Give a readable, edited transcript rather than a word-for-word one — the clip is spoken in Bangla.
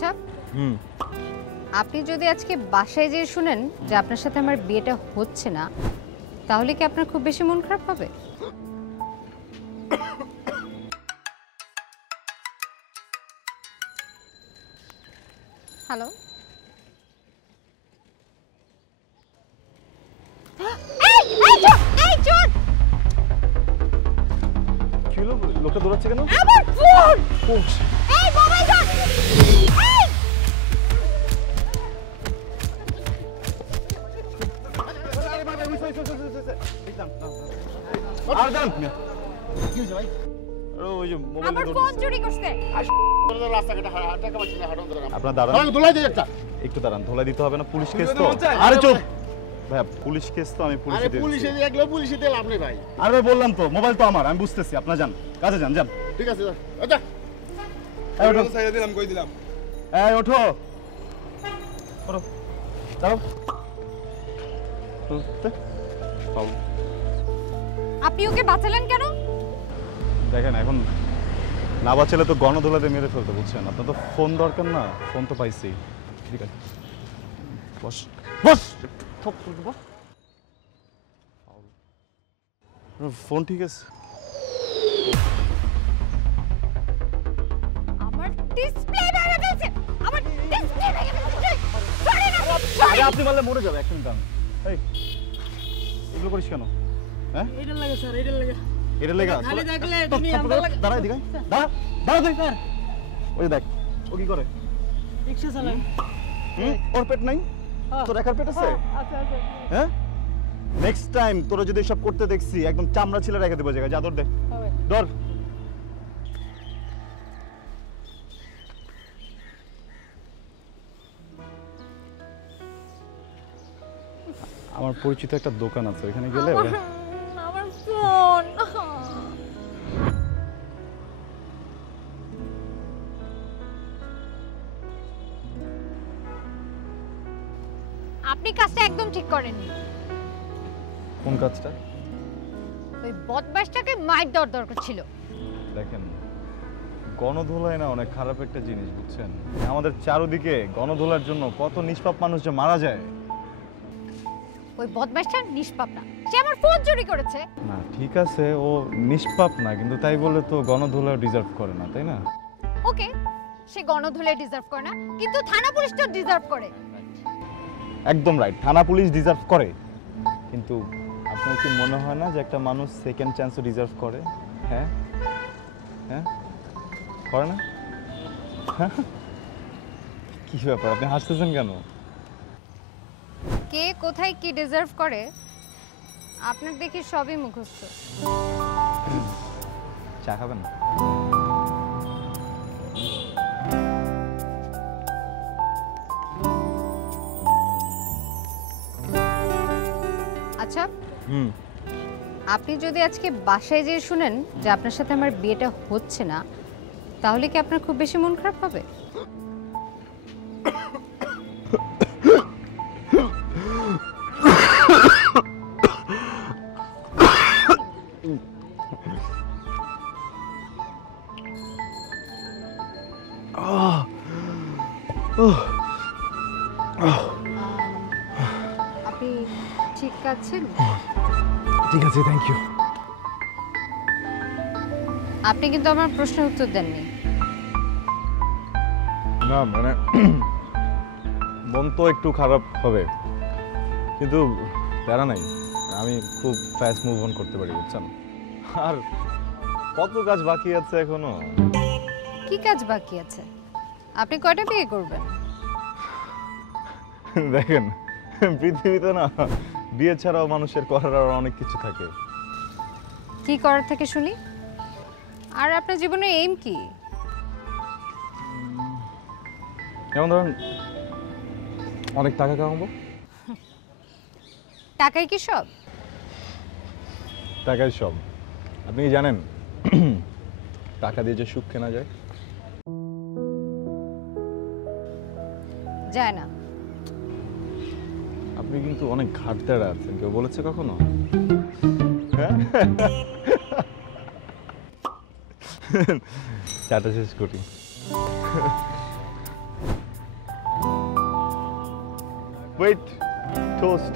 আচ্ছা আপনি যদি আজকে বাসায় যেয়ে শুনেন যে আপনার সাথে আমার বিয়েটা হচ্ছে না, তাহলে কি আপনার খুব বেশি মন খারাপ হবে? হ্যালো, কি হলো? লোকটা দৌড়াচ্ছে কেন? আমার ফোন! ফোন! এই মোবাইল দাও! এই! আমার ফোন চুরি করছে। আপনার দাঁড়ান, একটু দাঁড়ান, ধোলাই দিতে হবে না, পুলিশ কেস তো। আরে চুপ ভাইয়া, পুলিশ কেস তো, আমি পুলিশে দিয়ে লাভ নেই ভাই। আরে ভাই বললাম তো, মোবাইল তো আমার, আমি বুঝতেছি। আপনার যান, কাজে যান, যান। ঠিক আছে, আচ্ছা এই ওঠো, সাইডে দিলাম, কই দিলাম। এই ওঠো, ওঠো, দাঁড়াও। আপনি ওকে বাঁচালেন কেন? দেখেন, এখন না বাঁচালে তো গণধোলাতে মেরে ফেলতে, বুঝছেন? আপনার তো ফোন দরকার না, ফোন তো পাইছি। ঠিক আছে, বস বস বস। ফোন ঠিক আছে? আমার ডিসপ্লে ভেঙে গেছে, আমার ডিসপ্লে ভেঙে গেছে। সরি না, আরে আপনি বললে মরে যাবে, এক মিনিট দাঁড়ান। এই এগুলো করিস কেন? হ্যাঁ, এটা লাগে স্যার, এটা লাগে। এটা লেগা খালি দেখলে তুমি আমরা লাগে। দাঁড়া এদিকে, দাঁড়া দাঁড়া তুই। স্যার ওই দেখ, ও কি করে? রিকশা চালায়। ওর পেট নাই? তোর একার পেট আছে? আচ্ছা আচ্ছা। হ্যাঁ, নেক্সট টাইম তোরা যদি এসব করতে দেখছি, একদম চামড়া ছিলে রেখে দেবো জায়গায়। যা ধর, দে ধর। আমার পরিচিত একটা দোকান আছে, ওখানে গেলে আমার ফোন। আপনি কাজটা একদম ঠিক করেননি। কোন কাজটা? ওই বদমাশটাকে মাইর দেওয়ার দরকার ছিল। দেখেন, গণধোলাই না অনেক খারাপ একটা জিনিস, বুঝছেন? আমাদের চারদিকে গণধোলার জন্য কত নিষ্পাপ মানুষ যে মারা যায়। ওই বদমাশটা নিষ্পাপ না, সে আমার ফোন চুরি করেছে। না ঠিক আছে, ও নিষ্পাপ না, কিন্তু তাই বলে তো গণধোলা ডিজার্ভ করে না, তাই না? ওকে, সে গণধুলে ডিজার্ভ করে না, কিন্তু থানা পুলিশটা ডিজার্ভ করে। একদম রাইট, থানা পুলিশ ডিজার্ভ করে, কিন্তু আপনার কি মনে হয় না যে একটা মানুষ সেকেন্ড চান্সও ডিজার্ভ করে? হ্যাঁ হ্যাঁ, করে না? কি ব্যাপার, আপনি হাসতেছেন কেন? কে কোথায় কি ডিজার্ভ করে আপনার দেখি সবই মুখস্থ। চা খাবেন? আচ্ছা আপনি যদি আজকে বাসায় যেয়ে শুনেন যে আপনার সাথে আমার বিয়েটা হচ্ছে না, তাহলে কি আপনার খুব বেশি মন খারাপ হবে? আপনি ঠিক আছেন? ঠিক আছে, থ্যাংক ইউ। আপনি কিন্তু আমার প্রশ্নের উত্তর দেননি। না মানে মন তো একটু খারাপ হবে, কিন্তু প্যারা নাই, আমি খুব ফাস্ট মুভ অন করতে পারি, বুঝছেন? আর কত কাজ বাকি আছে এখনো। কি কাজ বাকি আছে? আপনি কয়টা বিয়ে করবেন? দেখেন, পৃথিবীতে না বিয়ে ছাড়াও মানুষের করার আরো অনেক কিছু থাকে। কি করার থেকে শুনি? আর আপনার জীবনের এইম কি? যেমন ধরেন, অনেক টাকা কামাবো। টাকাই কি সব? টাকাই সব। আপনি কি জানেন টাকা দিয়ে যে সুখ কেনা যায়? যায় না। আপনি কিন্তু অনেক ঘাটতেরা আছেন, কেউ বলেছে কখনো? হ্যাঁ? চাটা শেষ করি। Wait toast